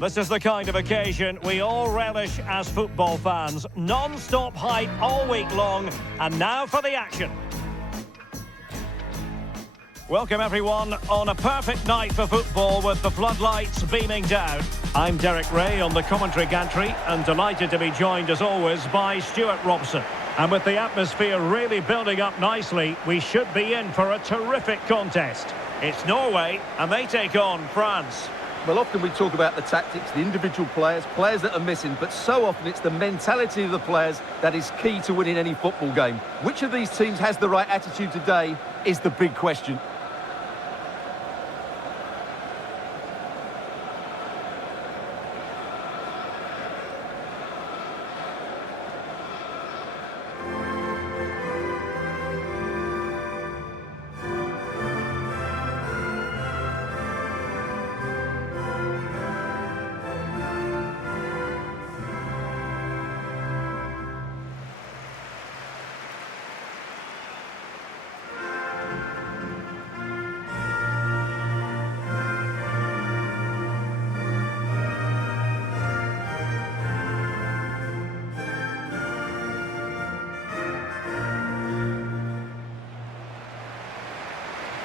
This is the kind of occasion we all relish as football fans. Non-stop hype all week long, and now for the action. Welcome everyone on a perfect night for football with the floodlights beaming down. I'm Derek Ray on the commentary gantry and delighted to be joined as always by Stuart Robson. And with the atmosphere really building up nicely, we should be in for a terrific contest. It's Norway and they take on France. Well, often we talk about the tactics, the individual players that are missing, but so often it's the mentality of the players that is key to winning any football game. Which of these teams has the right attitude today is the big question.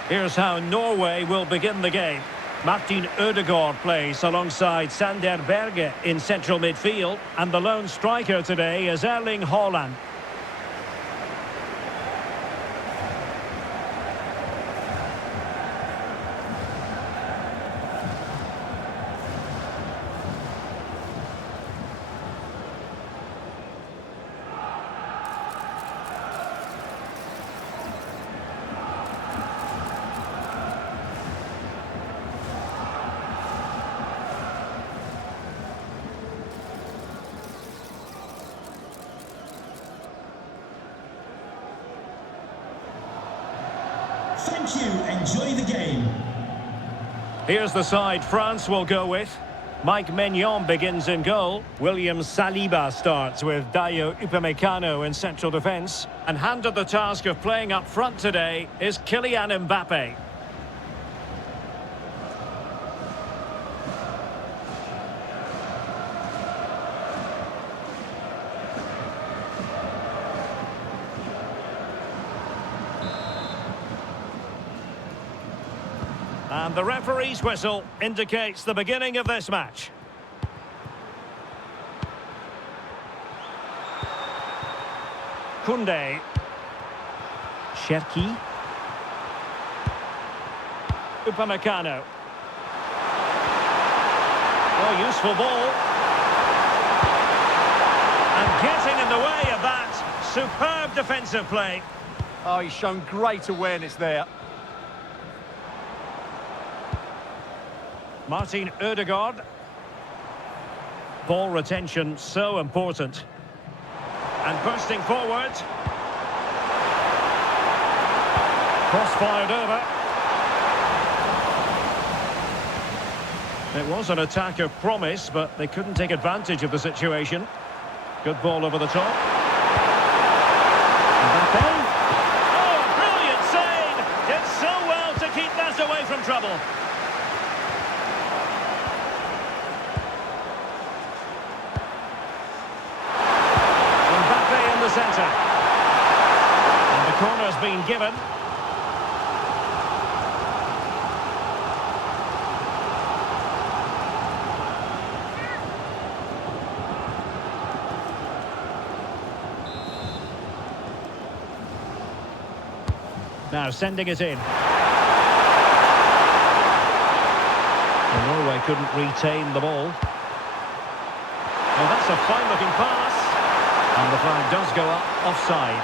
Here's how Norway will begin the game. Martin Ødegaard plays alongside Sander Berge in central midfield. And the lone striker today is Erling Haaland. Thank you. Enjoy the game. Here's the side France will go with. Mike Maignan begins in goal. William Saliba starts with Dayo Upamecano in central defence. And handed the task of playing up front today is Kylian Mbappe. And the referee's whistle indicates the beginning of this match. Koundé. Cherki. Upamecano. Oh, useful ball. And getting in the way of that, superb defensive play. Oh, he's shown great awareness there. Martin Ødegaard. Ball retention so important. And bursting forward. Cross fired over. It was an attack of promise, but they couldn't take advantage of the situation. Good ball over the top. Mbappe. Oh, a brilliant save! Did so well to keep that away from trouble. Centre. And the corner's been given. Now sending it in. And Norway couldn't retain the ball. Oh, that's a fine-looking pass. And the flag does go up offside.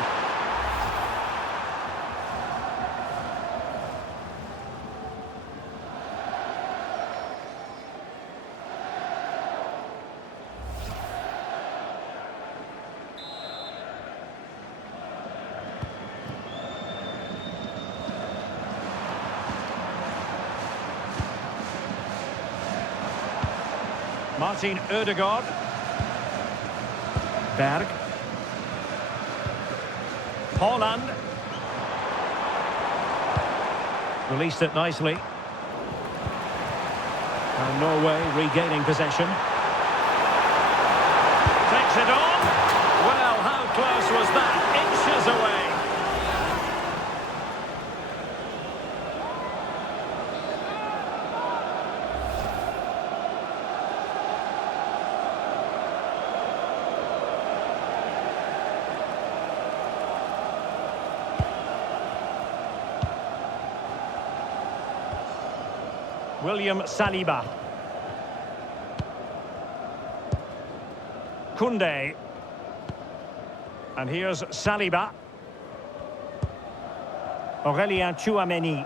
Martin Ødegaard. Berg. Haaland. Released it nicely. And Norway regaining possession. Takes it on. Well, how close was that? Inches away. William Saliba. Koundé. And here's Saliba. Aurélien Tchouameni.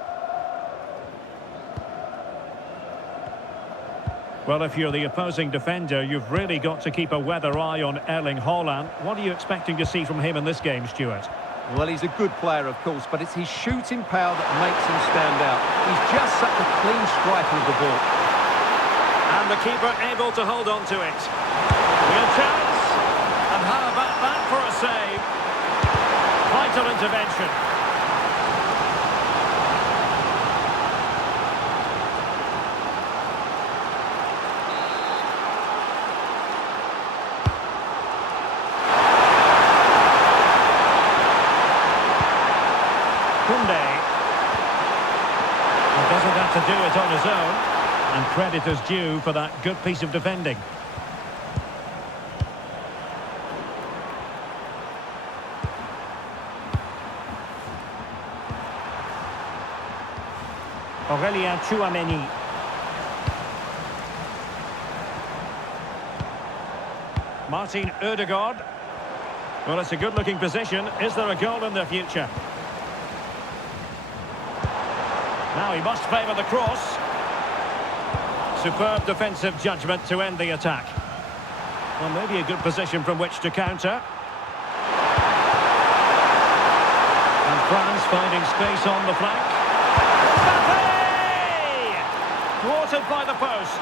Well, if you're the opposing defender, you've really got to keep a weather eye on Erling Haaland. What are you expecting to see from him in this game, Stuart? Well, he's a good player, of course, but it's his shooting power that makes him stand out. He's just such a clean striker of the ball. And the keeper able to hold on to it. Real chance. And how about that for a save? Vital intervention. Koundé. He doesn't have to do it on his own. And credit is due for that good piece of defending. Aurélien Tchouameni. Martin Ødegaard. Well, it's a good-looking position. Is there a goal in the future? Now he must favour the cross. Superb defensive judgment to end the attack. Well, maybe a good position from which to counter. And France finding space on the flank. Mbappe! Thwarted by the post.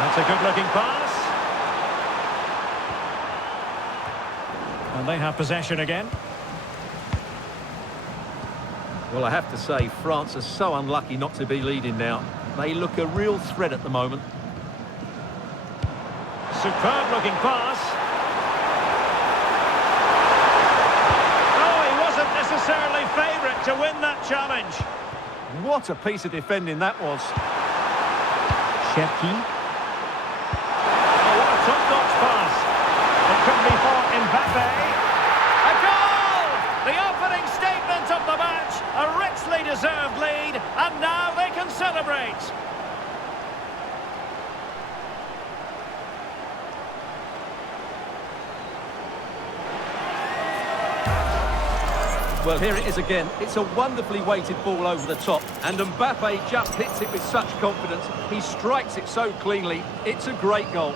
That's a good-looking pass. And they have possession again. Well, I have to say, France are so unlucky not to be leading now. They look a real threat at the moment. Superb-looking pass. Oh, he wasn't necessarily favourite to win that challenge. What a piece of defending that was. Cherki. Oh, what a top-notch pass. It could be for Mbappe. A goal! The opening statement of the match. A richly deserved lead, and now they can celebrate. Well, here it is again. It's a wonderfully weighted ball over the top, and Mbappe just hits it with such confidence. He strikes it so cleanly. It's a great goal.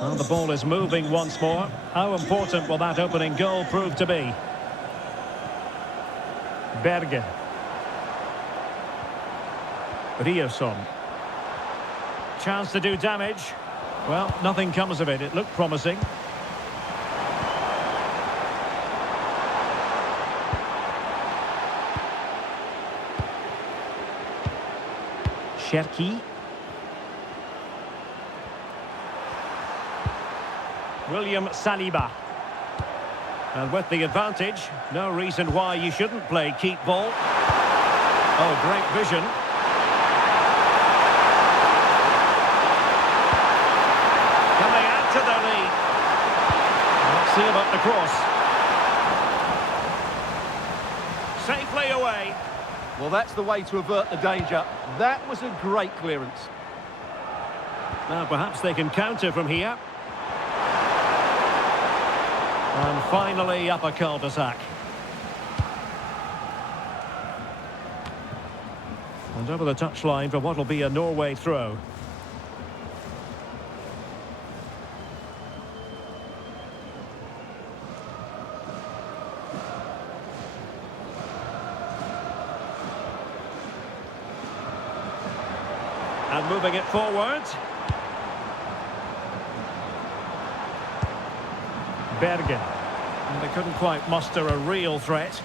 Well, the ball is moving once more. How important will that opening goal prove to be? Berge. Rierson. Chance to do damage. Well, nothing comes of it. It looked promising. Cherki. William Saliba. And with the advantage, no reason why you shouldn't play keep ball. Oh, great vision. Can they add to their lead? Let's see about the cross. Safely away. Well, that's the way to avert the danger. That was a great clearance. Now, perhaps they can counter from here. And finally, up a cul-de-sac. And over the touchline for what will be a Norway throw. And moving it forward. Bergen. And they couldn't quite muster a real threat.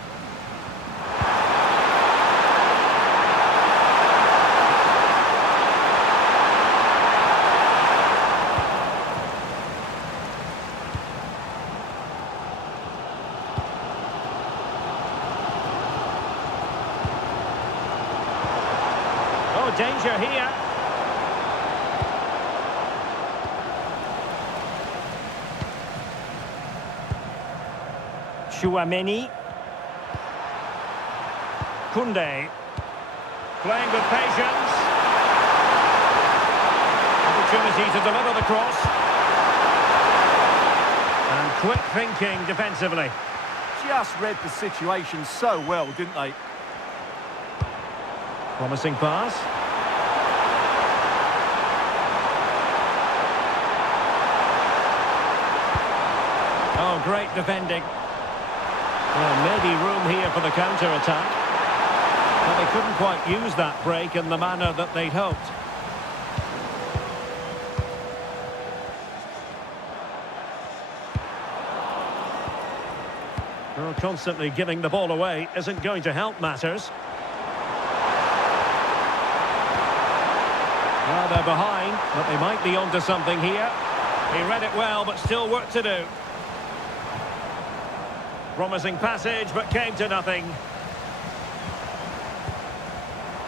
Oh, danger here. Chouameni. Koundé. Playing with patience. Opportunity to deliver the cross. And quick thinking defensively. Just read the situation so well, didn't they? Promising pass. Oh, great defending. Well, maybe room here for the counter-attack. But they couldn't quite use that break in the manner that they'd hoped. Well, constantly giving the ball away isn't going to help matters. Well, they're behind, but they might be onto something here. He read it well, but still work to do. Promising passage, but came to nothing.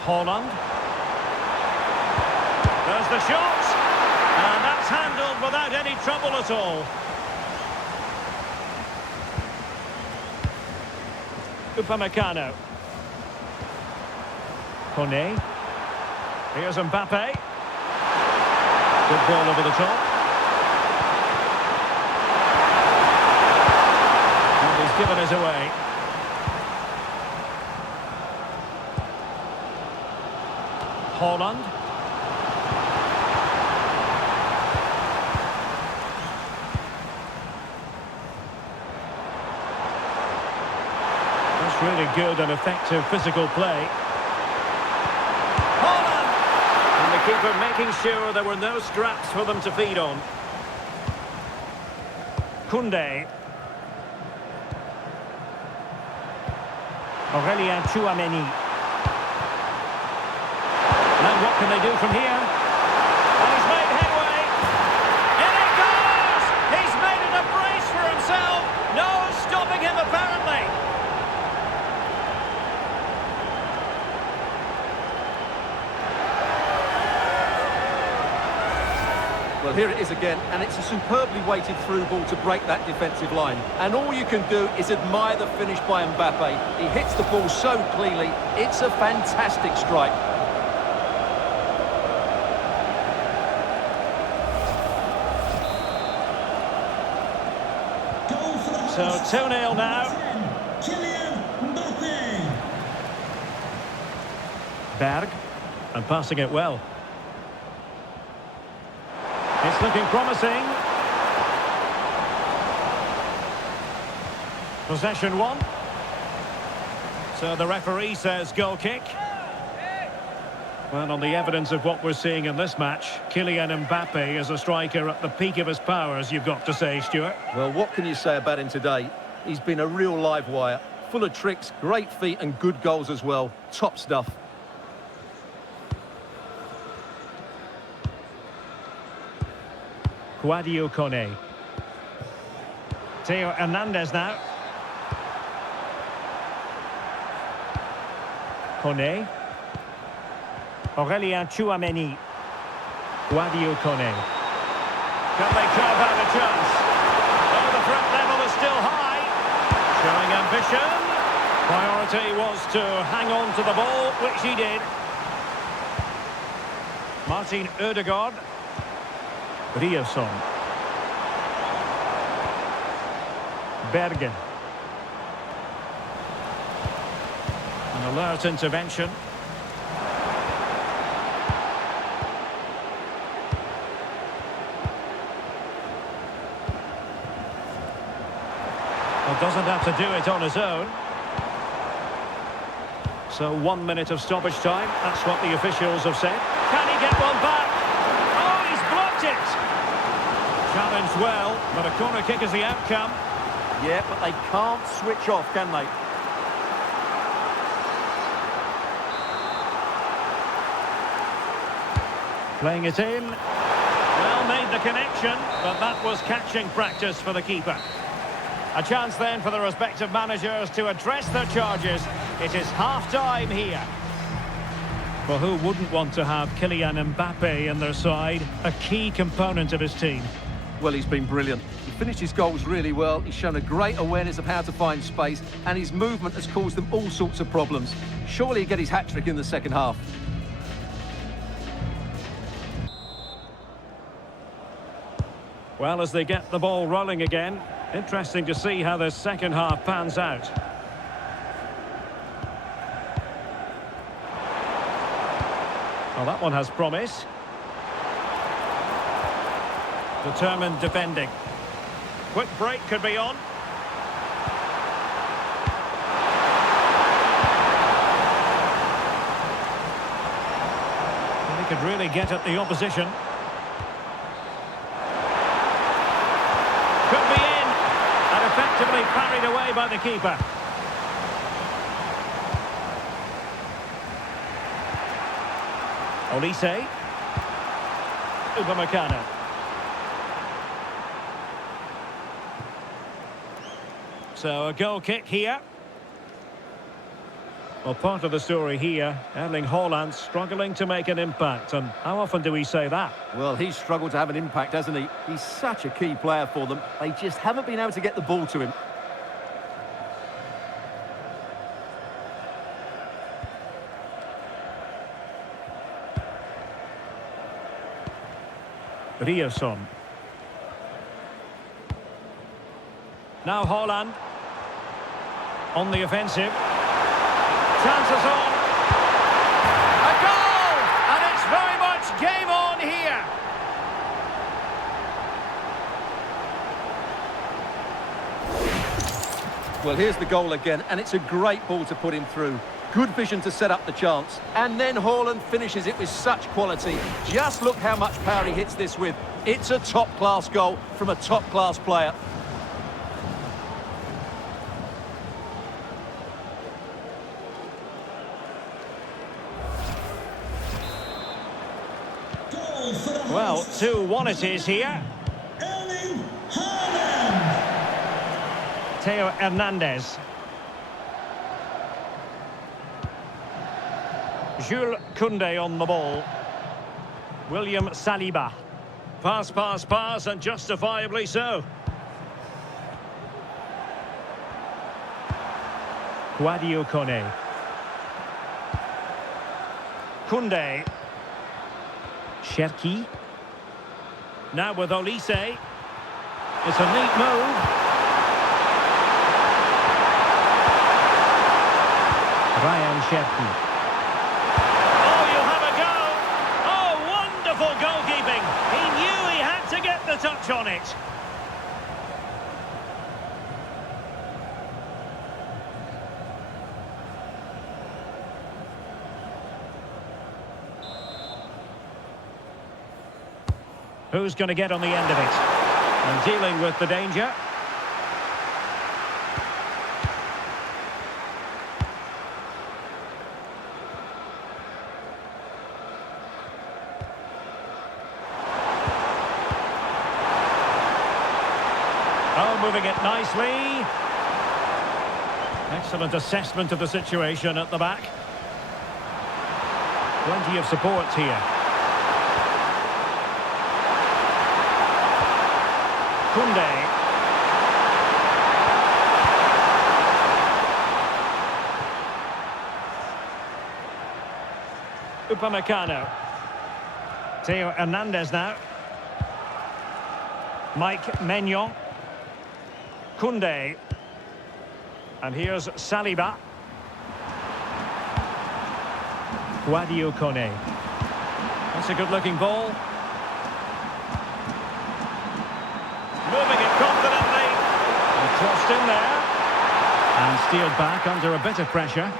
Holland. There's the shot. And that's handled without any trouble at all. Upamecano. Kone. Here's Mbappe. Good ball over the top. And he's given it away. Holland. That's really good and effective physical play. And the keeper making sure there were no scraps for them to feed on. Koundé. Aurelien Chouameni. And what can they do from here? And he's made headway. In it goes! He's made it a brace for himself. No stopping him apparently. Well, here it is again, and it's a superbly weighted through ball to break that defensive line. And all you can do is admire the finish by Mbappe. He hits the ball so cleanly. It's a fantastic strike. So 2-0 now. Berg, and passing it well. It's looking promising. Possession one. So the referee says goal kick. Well, on the evidence of what we're seeing in this match, Kylian Mbappe is a striker at the peak of his powers, you've got to say, Stuart. Well, what can you say about him today? He's been a real live wire. Full of tricks, great feet and good goals as well. Top stuff. Sadio Kone. Theo Hernandez now. Kone. Aurelien Chouameni. Sadio Kone. Can they carve out a chance? Oh, the threat level is still high. Showing ambition. Priority was to hang on to the ball, which he did. Martin Ødegaard. Ryerson. Bergen. An alert intervention. Well, doesn't have to do it on his own. So 1 minute of stoppage time. That's what the officials have said. Can he get one back? Oh, he's blocked it. Challenged well, but a corner kick is the outcome. Yeah, but they can't switch off, can they? Playing it in. Well, made the connection, but that was catching practice for the keeper. A chance then for the respective managers to address their charges. It is half-time here. Well, who wouldn't want to have Kylian Mbappe in their side? A key component of his team. Well, he's been brilliant. He finished his goals really well. He's shown a great awareness of how to find space, and his movement has caused them all sorts of problems. Surely he'll get his hat-trick in the second half. Well, as they get the ball rolling again, interesting to see how the second half pans out. Well, that one has promise. Determined defending. Quick break could be on. Well, he could really get at the opposition. Could be in. And effectively parried away by the keeper. Olise. Mzpanda. So a goal kick here. Well, part of the story here, Erling Haaland struggling to make an impact. And how often do we say that? Well, he's struggled to have an impact, hasn't he? He's such a key player for them. They just haven't been able to get the ball to him. Ryerson. Now Haaland. On the offensive. Chances on. A goal! And it's very much game on here. Well, here's the goal again, and it's a great ball to put him through. Good vision to set up the chance. And then Haaland finishes it with such quality. Just look how much power he hits this with. It's a top-class goal from a top-class player. Well, 2-1 it is here. Erling Haaland. Theo Hernandez. Jules Koundé on the ball. William Saliba. Pass, pass, pass, and justifiably so. Sadio Kone. Koundé. Cherki. Now with Olise. It's a neat move. Ryan Cherki. Oh, you have a go. Oh, wonderful goalkeeping. He knew he had to get the touch on it. Who's going to get on the end of it? And dealing with the danger. Oh, moving it nicely. Excellent assessment of the situation at the back. Plenty of support here. Koundé. Upamecano. Theo Hernandez now. Mike Maignan. Koundé. And here's Saliba. Sadio Kone. That's a good-looking ball. Moving it confidently. And crossed in there. And steered back under a bit of pressure.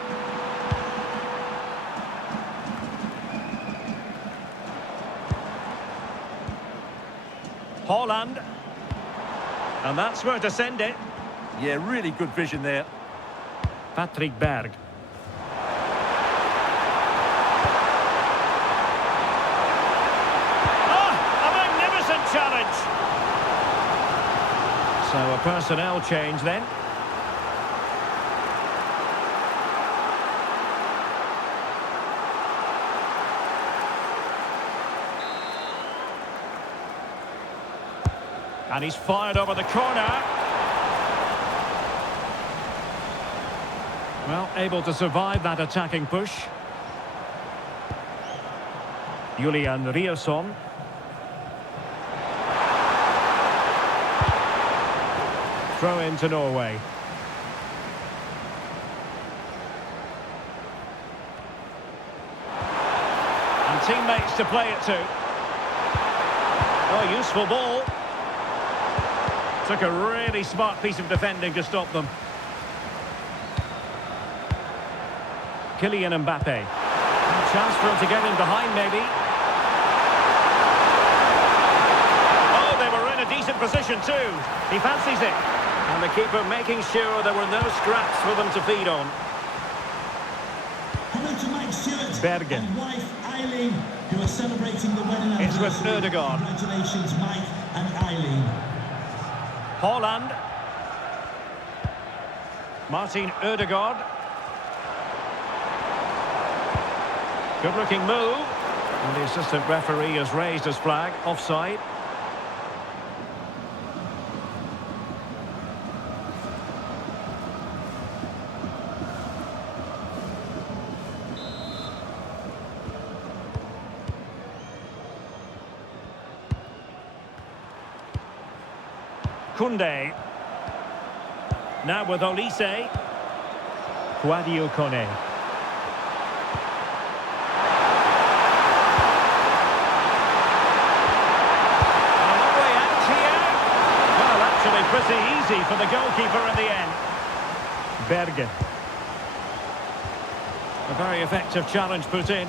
Holland. And that's where to send it. Yeah, really good vision there. Patrick Berg. A magnificent challenge. So a personnel change then. And he's fired over the corner. Well, able to survive that attacking push. Julian Rierson. Throw into Norway. And teammates to play it to. Oh, useful ball. Took a really smart piece of defending to stop them. Kylian Mbappe. A chance for him to get in behind, maybe. Oh, they were in a decent position too. He fancies it. And the keeper making sure there were no scraps for them to feed on. Hello to Mike Stewart Bergen. and wife Eileen, who are celebrating the wedding It's with anniversary. Ødegaard. Congratulations, Mike and Eileen. Holland. Martin Ødegaard. Good-looking move. And the assistant referee has raised his flag. Offside. Koundé. Now with Olise. Kouadio Kone. Pretty easy for the goalkeeper in the end. Bergen. A very effective challenge put in.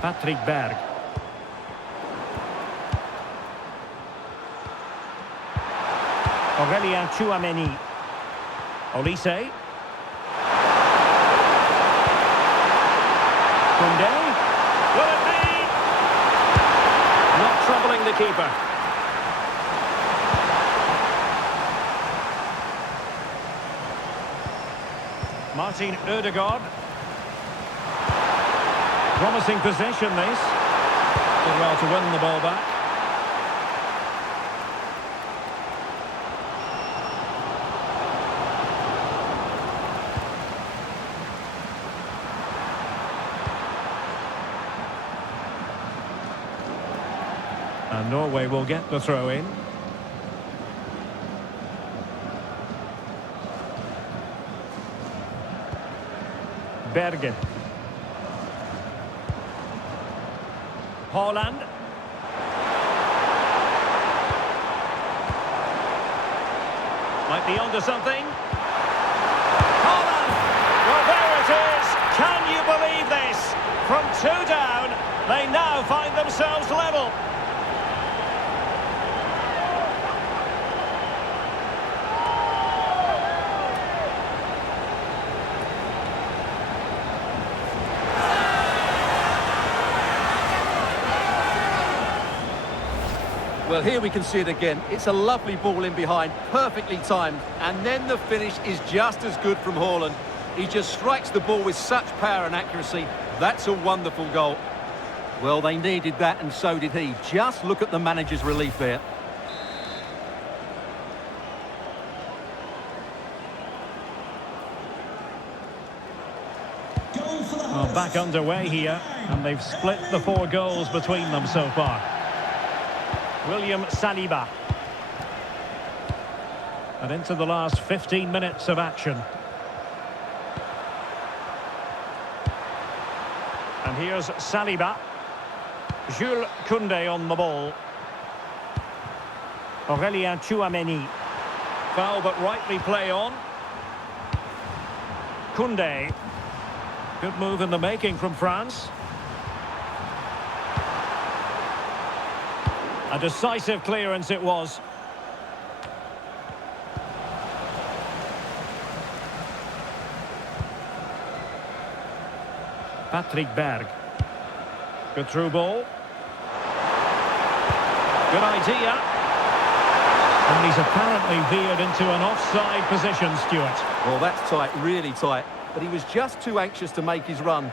Patrick Berg. Aurélien Tchouaméni. Olise. Koundé. Will it be? Not troubling the keeper. Martin Ødegaard. Promising possession this. Did well to win the ball back. And Norway will get the throw in. Bergen. Holland. Might be onto something. Holland! Well, there it is. Can you believe this? From 2 down, they now find themselves level. Well, here we can see it again. It's a lovely ball in behind, perfectly timed. And then the finish is just as good from Haaland. He just strikes the ball with such power and accuracy. That's a wonderful goal. Well, they needed that, and so did he. Just look at the manager's relief there. Well, back underway here, and they've split the 4 goals between them so far. William Saliba. And into the last 15 minutes of action. And here's Saliba. Jules Koundé on the ball. Aurélien Tchouaméni. Foul but rightly play on. Koundé. Good move in the making from France. A decisive clearance it was. Patrick Berg. Good through ball. Good idea. And he's apparently veered into an offside position, Stuart. Well, that's tight, really tight. But he was just too anxious to make his run.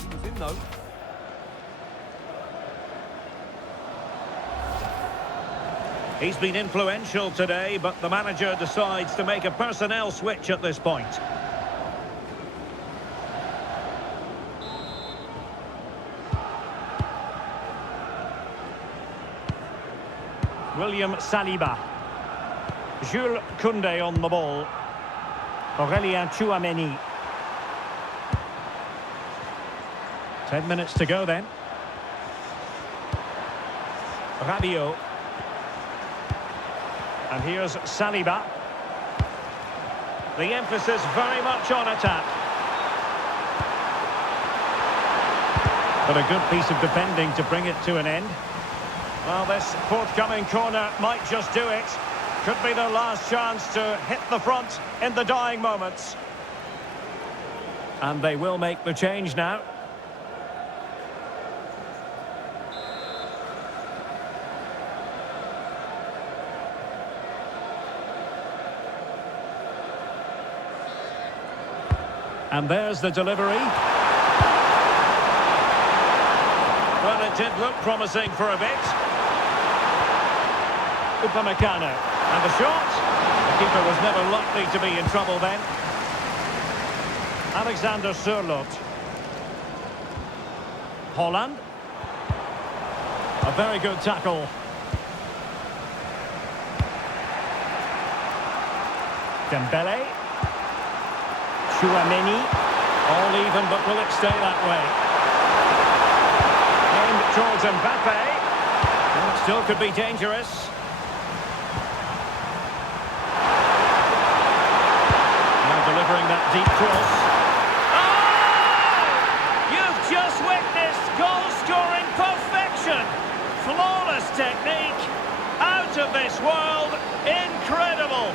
He was in, though. He's been influential today, but the manager decides to make a personnel switch at this point. William Saliba. Jules Koundé on the ball. Aurélien Tchouameni. 10 minutes to go then. Rabiot. And here's Saliba. The emphasis very much on attack. But a good piece of defending to bring it to an end. Well, this forthcoming corner might just do it. Could be their last chance to hit the front in the dying moments. And they will make the change now. And there's the delivery. Well, it did look promising for a bit. Upamecano. And the shot. The keeper was never likely to be in trouble then. Alexander Sørloth. Holland. A very good tackle. Dembele. Tchouameni, all even, but will it stay that way? Aimed towards Mbappe. Well, it still could be dangerous. Now delivering that deep cross. Oh! You've just witnessed goal-scoring perfection. Flawless technique. Out of this world. Incredible.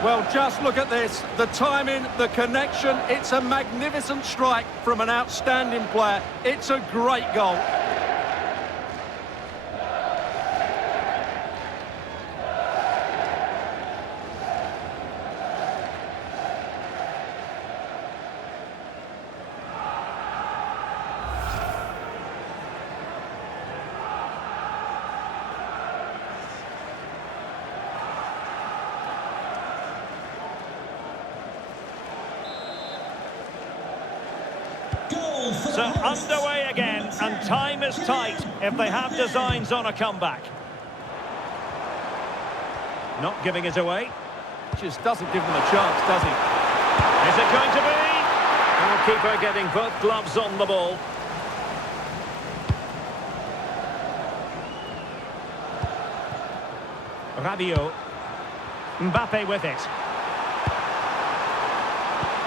Well, just look at this. The timing, the connection. It's a magnificent strike from an outstanding player. It's a great goal. So underway again, and time is tight if they have designs on a comeback. Not giving it away. Just doesn't give them a chance, does he? Is it going to be? Goalkeeper getting both gloves on the ball. Rabiot. Mbappe with it.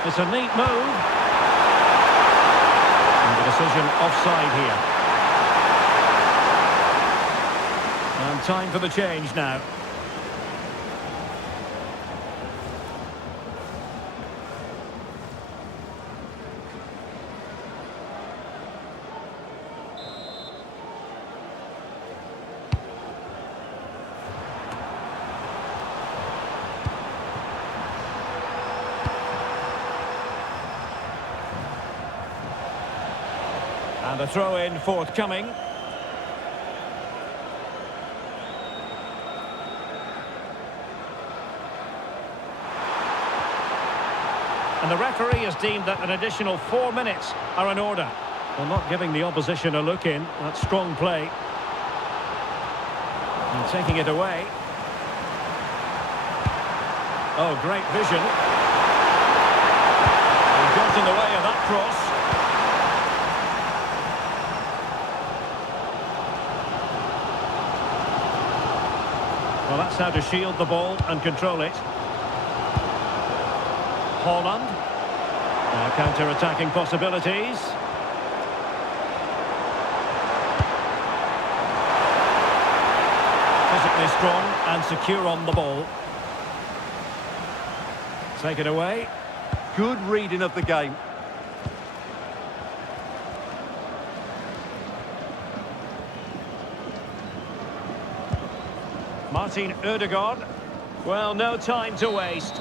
It's a neat move. Decision offside here. And time for the change now. And the throw-in forthcoming. And the referee has deemed that an additional 4 minutes are in order. Well, not giving the opposition a look in. That's strong play. Taking it away. Oh, great vision. He got in the way of that cross. Well, that's how to shield the ball and control it. Holland. Now counter-attacking possibilities. Physically strong and secure on the ball. Take it away. Good reading of the game. Martin Ødegaard. Well, no time to waste.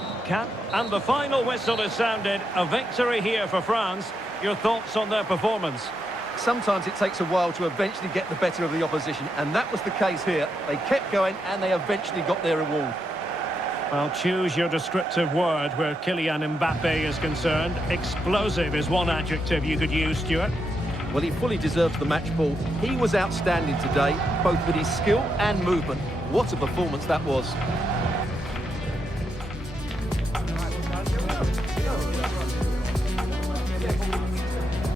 And the final whistle is sounded. A victory here for France. Your thoughts on their performance? Sometimes it takes a while to eventually get the better of the opposition, and that was the case here. They kept going and they eventually got their reward. Well, choose your descriptive word where Kylian Mbappe is concerned. Explosive is one adjective you could use, Stuart. Well, he fully deserves the match ball. He was outstanding today, both with his skill and movement. What a performance that was.